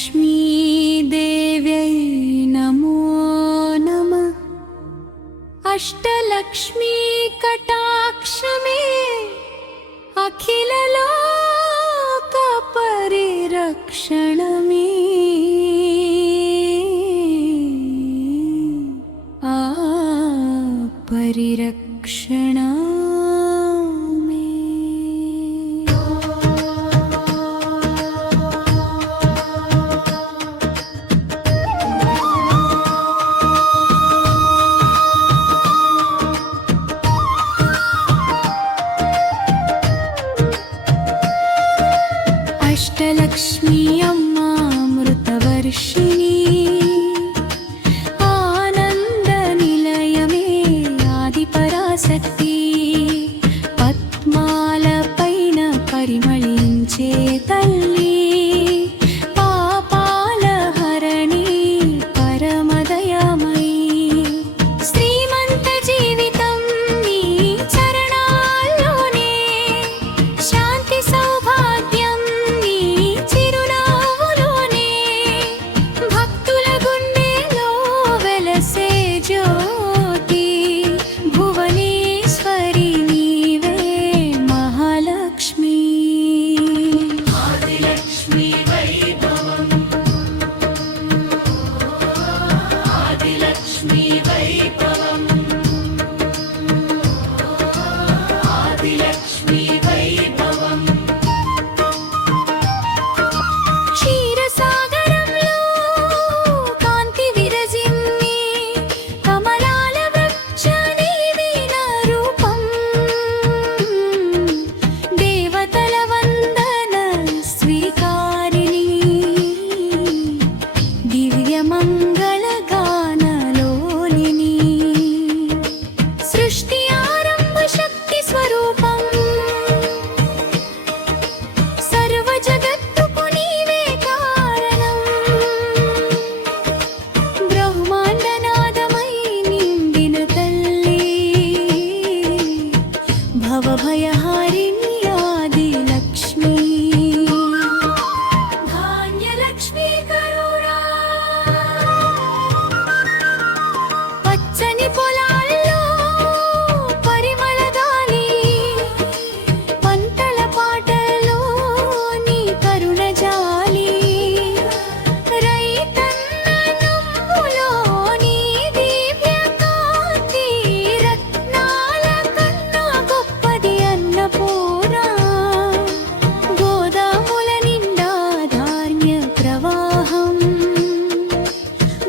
लक्ष्मी देव्यै नमो नमः। अष्टलक्ष्मी कटाक्ष में अखिल लोक परिरक्षण में परिरक्षण अष्टलक्ष्मी अम्मा अमृतवर्षिणी आनंद निलय में आदि पराशक्ति पद्माल पैन परिमళించే तल्ली पापाल हरणी परमदयामयी श्रीमंत जीवितं नी चरणाल्लोने शांति सौभाग्यं भवभयहारिणी आदिलक्ष्मी धान्यलक्ष्मी करुणा पच्चनि పొలాల్లో పరిమళగాలి పంటల పాటలో నీ కరుణ జాలి రైతన్న నమ్ములో నీ దివ్య కాంతి రత్నాల కన్నా గొప్పది అన్నపూర్ణ గోదాముల నిండా ధాన్య ప్రవాహం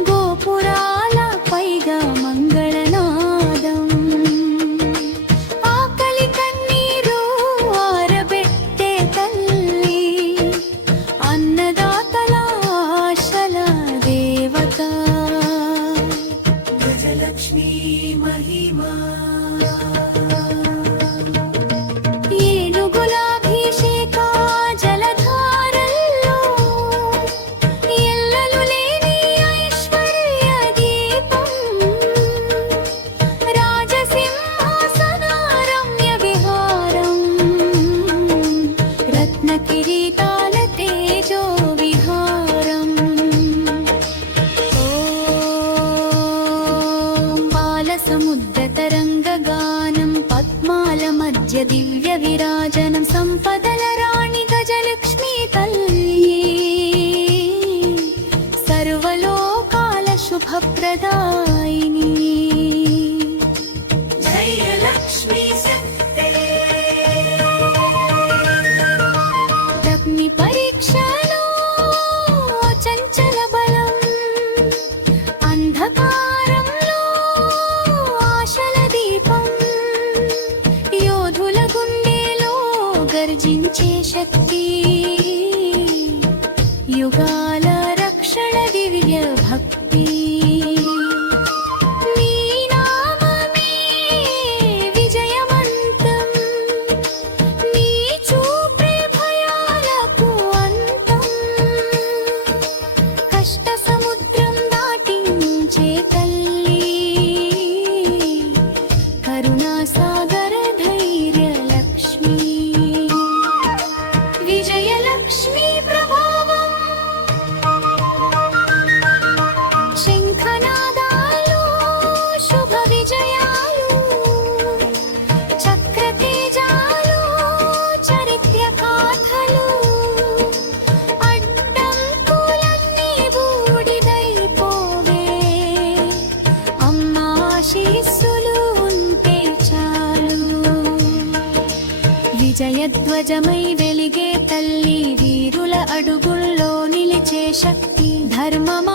గోపురాల పైగా మంగళనాదం ఆకలి కన్నీరు ఆరబెట్టే తల్లి అన్నదాతల ఆశల దేవత గజలక్ష్మీ మహిమా ఏనుగులాభిషేక జలధారల్లో ఎల్లలు లేని ఐశ్వర్య దీపం రాజసింహాసన రమ్య విహారం రత్న కిరీటాల తేజో విహారం బాలసముద్ర తరంగగానం పద్మాల మధ్య దివ్య విరాజనం సంపదల రాణి గజలక్ష్మీ తల్లి సర్వలోకాల శుభప్రదాయిని జయలక్ష్మీ శక్తే అగ్ని పరీక్షలో చంచల బలం అంధకారంలో ఆశల దీపం యోధుల గుండెలో గర్జించే శక్తి యుగాల రక్షణ దివ్య భక్తి నీ నామమే విజయమంతం నీ చూపే భయాలకు అంతం కష్ట సముద్రం దాటించే తల్లి కరుణా సాగర ధైర్య లక్ష్మి విజయలక్ష్మీ ప్రభావం విజయధ్వజమై వెలిగే తల్లి వీరుల అడుగుల్లో నిలిచే శక్తి ధర్మమ